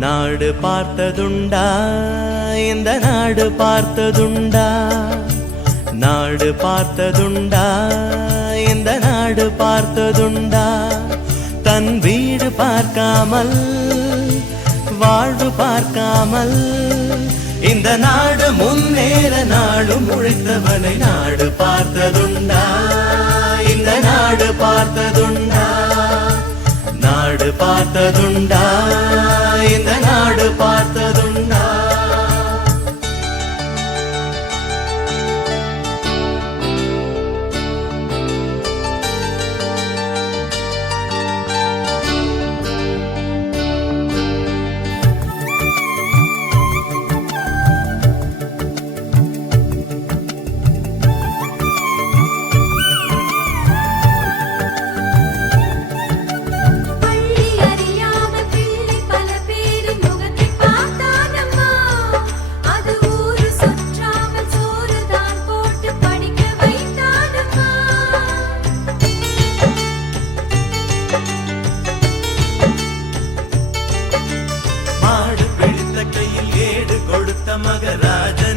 நாடு பார்த்ததுண்டா இந்த நாடு பார்த்ததுண்டா நாடு பார்த்ததுண்டா இந்த நாடு பார்த்ததுண்டா தன் வீடு பார்க்காமல் வாழ்வு பார்க்காமல் இந்த நாடு முன்னேற நாடு முழித்தவனை நாடு பார்த்ததுண்டா இந்த நாடு பார்த்ததுண்டா நாடு பார்த்ததுண்டா இந்த நாடு பார்த்ததுண்டா மகராஜ